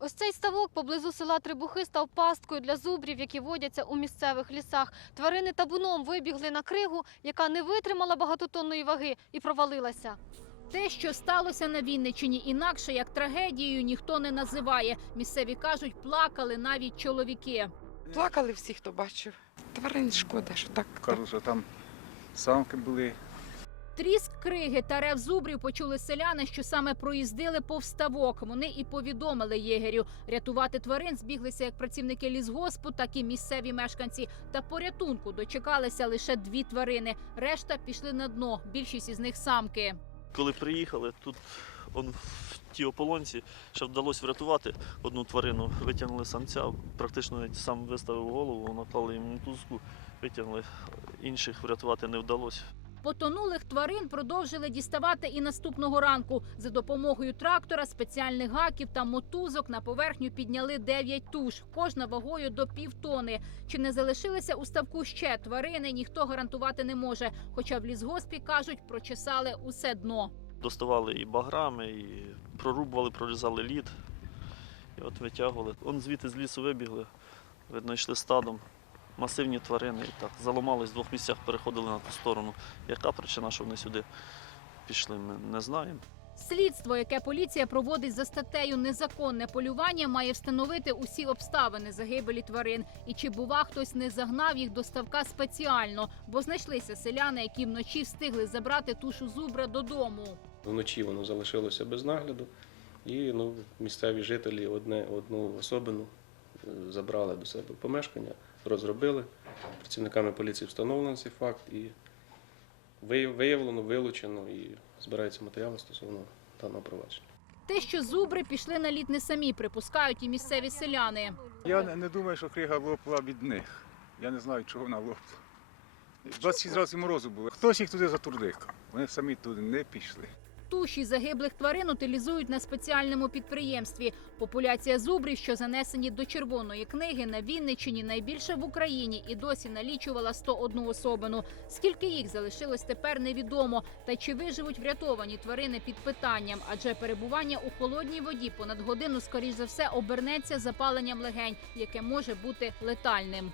Ось цей ставок поблизу села Трибухи став пасткою для зубрів, які водяться у місцевих лісах. Тварини табуном вибігли на кригу, яка не витримала багатотонної ваги і провалилася. Те, що сталося на Вінниччині, інакше як трагедією ніхто не називає. Місцеві кажуть, плакали навіть чоловіки. Плакали всі, хто бачив. Тварин шкода, що так. Кажуть, що там самки були. Тріск криги та рев зубрів почули селяни, що саме проїздили повставок. Вони і повідомили єгерю. Рятувати тварин збіглися як працівники лісгоспу, так і місцеві мешканці. Та порятунку дочекалися лише дві тварини. Решта пішли на дно. Більшість із них самки. Коли приїхали, тут он в тій ополонці ще вдалося врятувати одну тварину, витягнули самця, практично сам виставив голову, наклали йому мотузку, витягнули. Інших врятувати не вдалося. Потонулих тварин продовжили діставати і наступного ранку. За допомогою трактора, спеціальних гаків та мотузок на поверхню підняли 9 туш, кожна вагою до півтони. Чи не залишилися у ставку ще тварини, ніхто гарантувати не може. Хоча в лісгоспі кажуть, прочесали усе дно. Доставали і баграми, і прорубували, прорізали лід. І от витягували. Он звідти з лісу вибігли, видно, йшли стадом. Масивні тварини і так заламались в двох місцях, переходили на ту сторону. Яка причина, що вони сюди пішли, ми не знаємо. Слідство, яке поліція проводить за статтею незаконне полювання, має встановити усі обставини загибелі тварин. І чи бува хтось не загнав їх до ставка спеціально, бо знайшлися селяни, які вночі встигли забрати тушу зубра додому. Вночі воно залишилося без нагляду, і ну, місцеві жителі одне, одну особину забрали до себе помешкання, розробили. Працівниками поліції встановлено цей факт і виявлено, вилучено і збираються матеріали стосовно даного провадження. Те, що зубри пішли на лід не самі, припускають і місцеві селяни. Я не- думаю, що крига лопла від них. Я не знаю, чого вона лопла. 26 разів морозу було. Хтось їх туди затурликав. Вони самі туди не пішли. Туші загиблих тварин утилізують на спеціальному підприємстві. Популяція зубрів, що занесені до червоної книги, на Вінниччині найбільша в Україні і досі налічувала 101 особину. Скільки їх залишилось тепер невідомо. Та чи виживуть врятовані тварини під питанням? Адже перебування у холодній воді понад годину, скоріш за все, обернеться запаленням легень, яке може бути летальним.